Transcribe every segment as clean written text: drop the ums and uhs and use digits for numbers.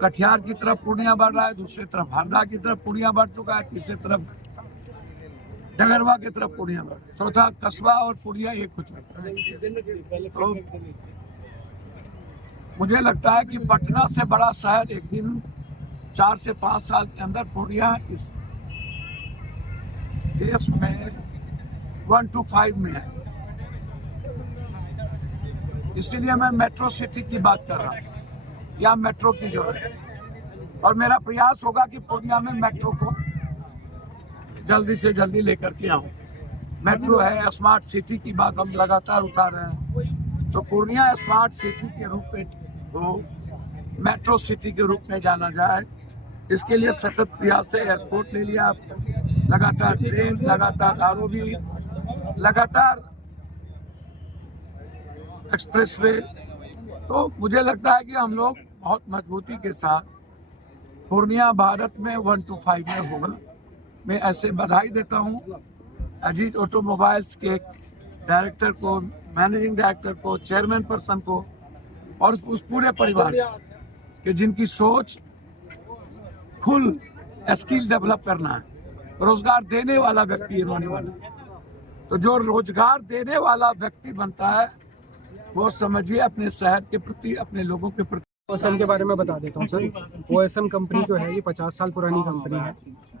कटिहार की तरफ पूर्णिया बढ़ रहा है, दूसरी तरफ हरदा की तरफ पूर्णिया बढ़ चुका है, तीसरी तरफ डगरवा की तरफ पूर्णिया बढ़, चौथा कस्बा और पूर्णिया एक हो चुका है। तो मुझे लगता है कि पटना से बड़ा शहर एक दिन 4 से 5 साल के अंदर पूर्णिया इस देश में 1 to 5 में है। इसीलिए मैं मेट्रो सिटी की बात कर रहा हूँ, या मेट्रो की जरूरत है, और मेरा प्रयास होगा कि पूर्णिया में मेट्रो को जल्दी से जल्दी लेकर के आऊँ। मेट्रो है, स्मार्ट सिटी की बात हम लगातार उठा रहे हैं, तो पूर्णिया स्मार्ट सिटी के रूप में हो, मेट्रो सिटी के रूप में जाना जाए, इसके लिए सतत प्रयास से एयरपोर्ट ले लिया, लगातार ट्रेन, लगातार आरओबी, लगातार एक्सप्रेसवे। तो मुझे लगता है कि हम लोग बहुत मजबूती के साथ पूर्णिया भारत में 1 to 5 में होगा। मैं ऐसे बधाई देता हूँ अजीत ऑटोमोबाइल्स के डायरेक्टर को, मैनेजिंग डायरेक्टर को, चेयरमैन पर्सन को और उस पूरे परिवार के, जिनकी सोच फुल स्किल डेवलप करना है, रोजगार देने वाला व्यक्ति इन्होंने बना। तो जो रोजगार देने वाला व्यक्ति बनता है वो समझिए अपने शहर के प्रति, अपने लोगों के प्रति। ओएसएम के बारे में बता देता हूँ सर। ओएसएम कंपनी जो है ये 50 साल पुरानी कंपनी है।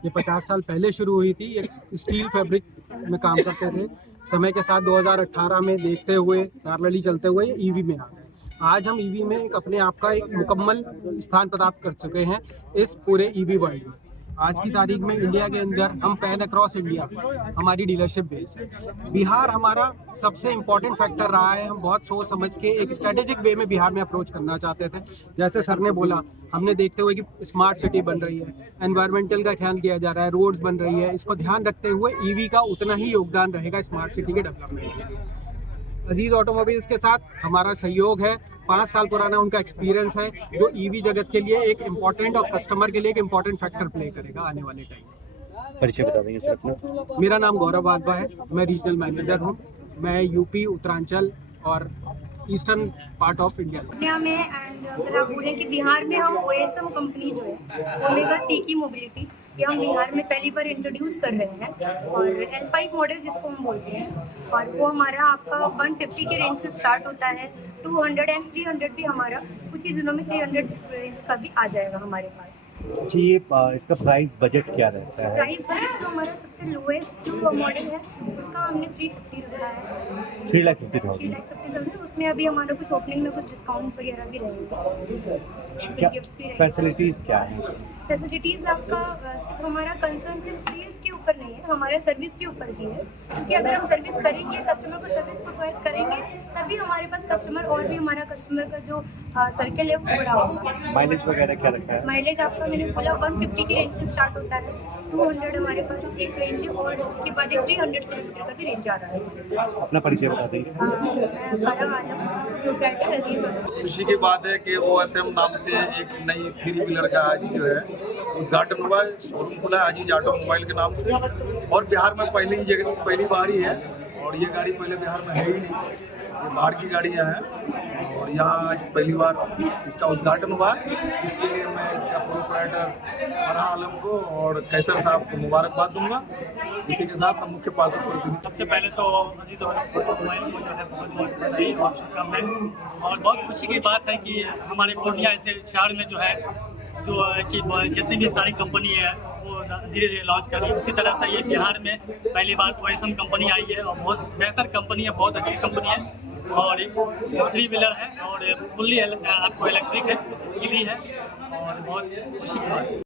ये 50 साल पहले शुरू हुई थी। ये स्टील फैब्रिक में काम करते थे। समय के साथ 2018 में देखते हुए, पैरेलली चलते हुए ईवी में आ गए। आज हम ईवी में एक अपने आप का एक मुकम्मल स्थान प्राप्त कर चुके हैं इस पूरे ईवी वर्ल्ड में। आज की तारीख में इंडिया के अंदर हम पैन अक्रॉस इंडिया हमारी डीलरशिप बेस है। बिहार हमारा सबसे इम्पोर्टेंट फैक्टर रहा है। हम बहुत सोच समझ के एक स्ट्रेटेजिक वे में बिहार में अप्रोच करना चाहते थे। जैसे सर ने बोला, हमने देखते हुए कि स्मार्ट सिटी बन रही है, एनवायरमेंटल का ख्याल किया जा रहा है, रोड्स बन रही है, इसको ध्यान रखते हुए ईवी का उतना ही योगदान रहेगा स्मार्ट सिटी के डेवलपमेंट में। अजीज ऑटोमोबाइल्स के साथ हमारा सहयोग है। 5 साल पुराना उनका एक्सपीरियंस है, जो ईवी जगत के लिए एक इम्पॉर्टेंट और कस्टमर के लिए एक इम्पॉर्टेंट फैक्टर प्ले करेगा आने वाले टाइम। परिचय बता देंगे सर अपना? मेरा नाम गौरव वाधवा है, मैं रीजनल मैनेजर हूँ। मैं यूपी, उत्तरांचल और ईस्टर्न पार्ट ऑफ इंडिया में एंड अगर आप बोलें कि बिहार में हम ओएसएम कंपनी जो है ओमेगा सी की मोबिलिटी, ये हम बिहार में पहली बार इंट्रोड्यूस कर रहे हैं। और L5 मॉडल जिसको हम बोलते हैं, और वो हमारा आपका 150 के रेंज से स्टार्ट होता है। 200 एंड 300 भी हमारा कुछ ही दिनों में 300 रेंज का भी आ जाएगा हमारे पास। जी, इसका प्राइस बजट क्या रहता है? प्राइस बजट जो हमारा सबसे लोएस्ट जो मॉडल है उसका हमने 350 रखा है। 3,50,000। उसमें अभी हमारा कुछ ओपनिंग में कुछ डिस्काउंट वगैरह भी रहेंगे। फैसिलिटीज़ क्या है? फैसिलिटीज़ आपका सिर्फ हमारा कंसर्न सिर्फ सेल्स के ऊपर नहीं है, हमारे सर्विस के ऊपर भी है। क्योंकि अगर हम सर्विस करेंगे, कस्टमर को सर्विस प्रोवाइड करेंगे, तभी हमारे पास कस्टमर और भी हमारा कस्टमर का जो सर्किल है वो बड़ा होगा। माइलेज वगैरह क्या रखा है? माइलेज आपका मैंने बोला 150 की रेंज से स्टार्ट होता है। 200 हमारे पास एक रेंज है, और उसके बाद एक 300 किलोमीटर का भी रेंज आ रहा है। अपना परिचय बता देंगे? खुशी की बात है कि OSM नाम से एक नई 3 व्हीलर का आज जो है उद्घाटन हुआ है। शोरूम खुला है अजीज ऑटोमोबाइल के नाम से, और बिहार में पहली बार ही है। और ये गाड़ी पहले बिहार में है ही नहीं, ये बाहर की गाड़ियाँ हैं, और यहाँ आज पहली बार इसका उद्घाटन हुआ। इसके लिए मैं इसका प्रोप्राइटर फरहान आलम को और कैसर साहब को मुबारकबाद दूंगा। इसी के साथ हम मुख्य पार्षद प्रतिनिधि। सबसे पहले तो अजीज ऑटोमोबाइल को जो है बहुत बहुत बधाई और शुभकामनाएं। और बहुत खुशी की बात है कि हमारे पूर्णिया ऐसे शहर में जो है जो कि जितनी भी सारी कंपनी है वो धीरे धीरे लॉन्च कर रही है। उसी तरह से ये बिहार में पहली बार ओएसएम कंपनी आई है, और बहुत बेहतर कंपनी है, बहुत अच्छी कंपनी है। और एक 3 व्हीलर है, और फुल्ली आपको इलेक्ट्रिक है, ईवी है, और बहुत खुशी की बात है।